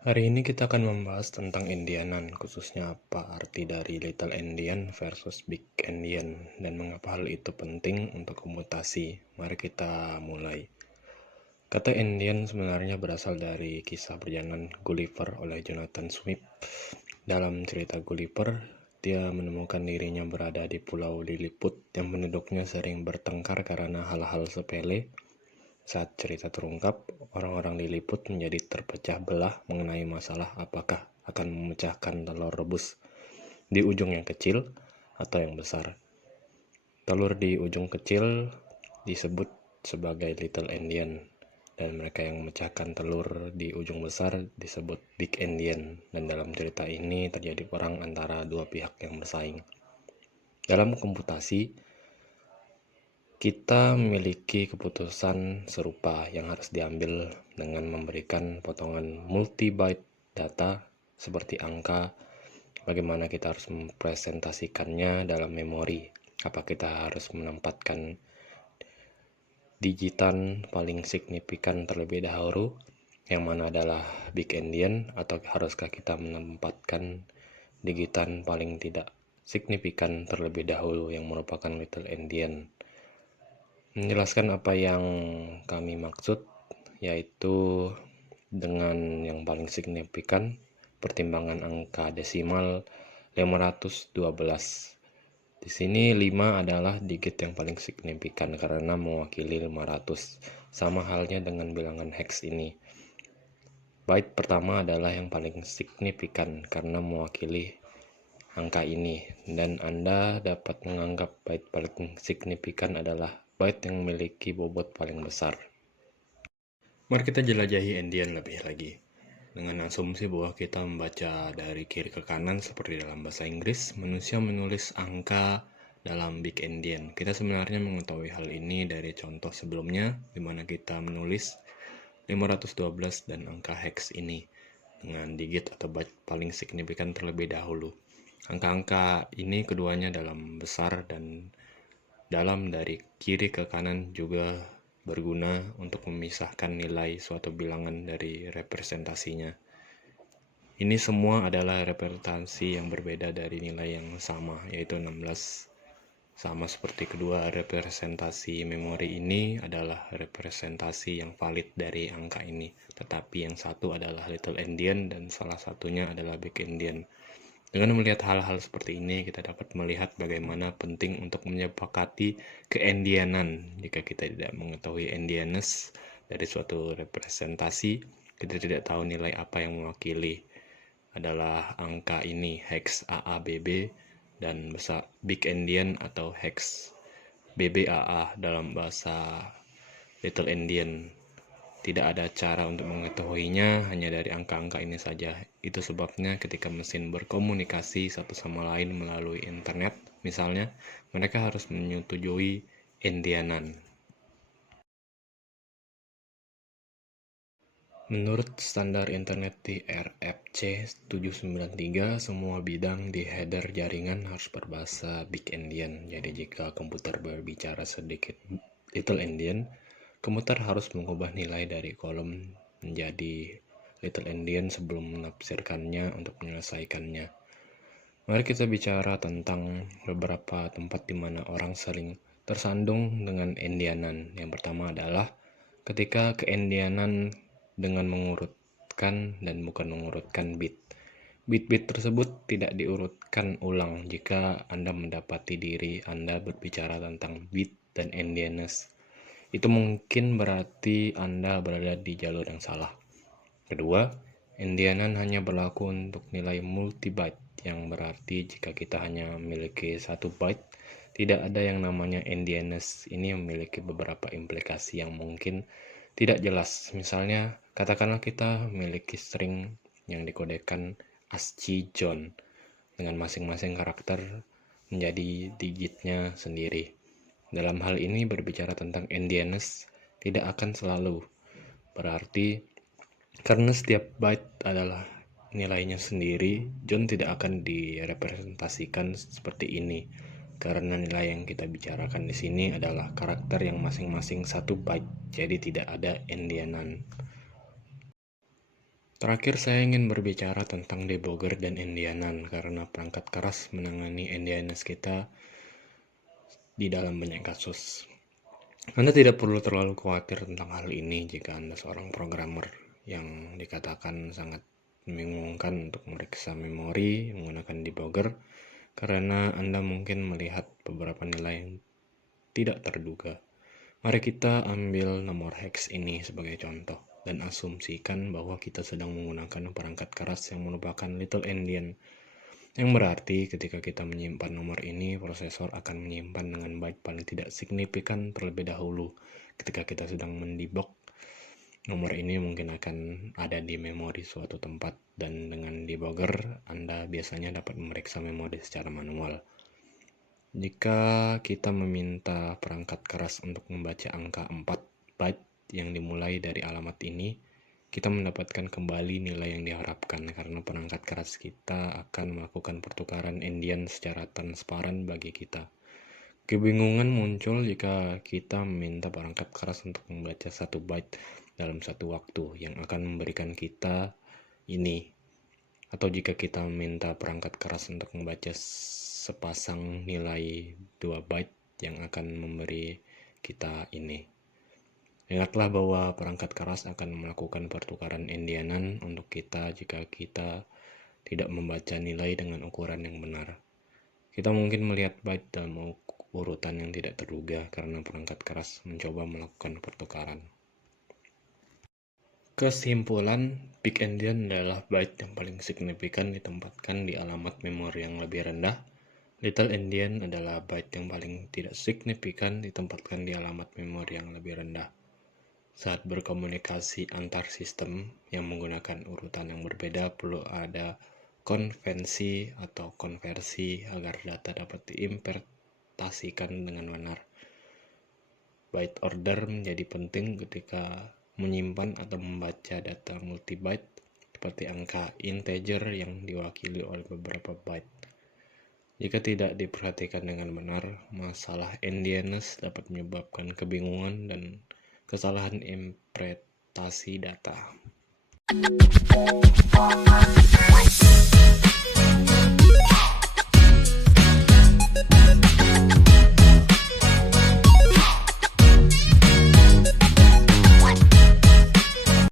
Hari ini kita akan membahas tentang Indianan, khususnya apa arti dari Little Endian versus Big Endian, dan mengapa hal itu penting untuk komutasi. Mari kita mulai. Kata Indian sebenarnya berasal dari kisah perjalanan Gulliver oleh Jonathan Swift. Dalam cerita Gulliver, dia menemukan dirinya berada di Pulau Lilliput yang penduduknya sering bertengkar karena hal-hal sepele. Saat cerita terungkap, orang-orang Lilliput menjadi terpecah belah mengenai masalah apakah akan memecahkan telur rebus di ujung yang kecil atau yang besar. Telur di ujung kecil disebut sebagai Little Endian, dan mereka yang memecahkan telur di ujung besar disebut Big Endian, dan dalam cerita ini terjadi perang antara dua pihak yang bersaing. Dalam komputasi, kita memiliki keputusan serupa yang harus diambil dengan memberikan potongan multi-byte data seperti angka. Bagaimana kita harus mempresentasikannya dalam memori? Apa kita harus menempatkan digitan paling signifikan terlebih dahulu, yang mana adalah Big Endian, atau haruskah kita menempatkan digitan paling tidak signifikan terlebih dahulu yang merupakan Little Endian? Menjelaskan apa yang kami maksud, yaitu dengan yang paling signifikan pertimbangan angka desimal 512. Di sini 5 adalah digit yang paling signifikan karena mewakili 500. Sama halnya dengan bilangan hex ini. Byte pertama adalah yang paling signifikan karena mewakili angka ini, dan Anda dapat menganggap byte paling signifikan adalah byte yang memiliki bobot paling besar. Mari kita jelajahi Endian lebih lagi, dengan asumsi bahwa kita membaca dari kiri ke kanan seperti dalam bahasa Inggris. Manusia menulis angka dalam Big Endian. Kita sebenarnya mengetahui hal ini dari contoh sebelumnya, di mana kita menulis 512 dan angka hex ini dengan digit atau byte paling signifikan terlebih dahulu. Angka-angka ini keduanya dalam besar dan dalam dari kiri ke kanan juga berguna untuk memisahkan nilai suatu bilangan dari representasinya. Ini semua adalah representasi yang berbeda dari nilai yang sama, yaitu 16. Sama seperti kedua representasi memori ini adalah representasi yang valid dari angka ini, tetapi yang satu adalah Little Endian dan salah satunya adalah Big Endian. Dengan melihat hal-hal seperti ini, kita dapat melihat bagaimana penting untuk menyepakati keendianan. Jika kita tidak mengetahui endianness dari suatu representasi, kita tidak tahu nilai apa yang mewakili adalah angka ini, hex AABB, dan besar Big Endian atau hex BBAA dalam bahasa Little Endian. Tidak ada cara untuk mengetahuinya hanya dari angka-angka ini saja. Itu sebabnya ketika mesin berkomunikasi satu sama lain melalui internet, misalnya, mereka harus menyetujui endianan. Menurut standar internet di RFC 793, semua bidang di header jaringan harus berbahasa Big Endian. Jadi jika komputer berbicara sedikit Little Endian, komputer harus mengubah nilai dari kolom menjadi Little Endian sebelum menafsirkannya untuk menyelesaikannya. Mari kita bicara tentang beberapa tempat di mana orang sering tersandung dengan endianan. Yang pertama adalah ketika keendianan dengan mengurutkan dan bukan mengurutkan bit. Bit-bit tersebut tidak diurutkan ulang jika Anda mendapati diri Anda berbicara tentang bit dan endianness. Itu mungkin berarti Anda berada di jalur yang salah. Kedua, endianan hanya berlaku untuk nilai multi-byte, yang berarti jika kita hanya memiliki satu byte, tidak ada yang namanya endianness. Ini memiliki beberapa implikasi yang mungkin tidak jelas. Misalnya, katakanlah kita memiliki string yang dikodekan ASCII John dengan masing-masing karakter menjadi digitnya sendiri. Dalam hal ini berbicara tentang endianness tidak akan selalu berarti, karena setiap byte adalah nilainya sendiri. John tidak akan direpresentasikan seperti ini, karena nilai yang kita bicarakan di sini adalah karakter yang masing-masing satu byte, jadi tidak ada endianan. Terakhir saya ingin berbicara tentang debugger dan endianan karena perangkat keras menangani endianness kita di dalam banyak kasus. Anda tidak perlu terlalu khawatir tentang hal ini jika Anda seorang programmer yang dikatakan sangat membingungkan untuk meriksa memori menggunakan debugger karena Anda mungkin melihat beberapa nilai yang tidak terduga. Mari kita ambil nomor hex ini sebagai contoh dan asumsikan bahwa kita sedang menggunakan perangkat keras yang merupakan little endian, yang berarti ketika kita menyimpan nomor ini, prosesor akan menyimpan dengan byte paling tidak signifikan terlebih dahulu. Ketika kita sedang mendebug, nomor ini mungkin akan ada di memori suatu tempat, dan dengan debugger Anda biasanya dapat memeriksa memori secara manual. Jika kita meminta perangkat keras untuk membaca angka 4 byte yang dimulai dari alamat ini, kita mendapatkan kembali nilai yang diharapkan karena perangkat keras kita akan melakukan pertukaran endian secara transparan bagi kita. Kebingungan muncul jika kita meminta perangkat keras untuk membaca 1 byte dalam satu waktu yang akan memberikan kita ini, atau jika kita meminta perangkat keras untuk membaca sepasang nilai 2 byte yang akan memberi kita ini. Ingatlah bahwa perangkat keras akan melakukan pertukaran endianan untuk kita jika kita tidak membaca nilai dengan ukuran yang benar. Kita mungkin melihat byte dalam urutan yang tidak terduga karena perangkat keras mencoba melakukan pertukaran. Kesimpulan, big endian adalah byte yang paling signifikan ditempatkan di alamat memori yang lebih rendah. Little endian adalah byte yang paling tidak signifikan ditempatkan di alamat memori yang lebih rendah. Saat berkomunikasi antar sistem yang menggunakan urutan yang berbeda, perlu ada konvensi atau konversi agar data dapat diinterpretasikan dengan benar. Byte order menjadi penting ketika menyimpan atau membaca data multibyte seperti angka integer yang diwakili oleh beberapa byte. Jika tidak diperhatikan dengan benar, masalah endianness dapat menyebabkan kebingungan dan kesalahan interpretasi data.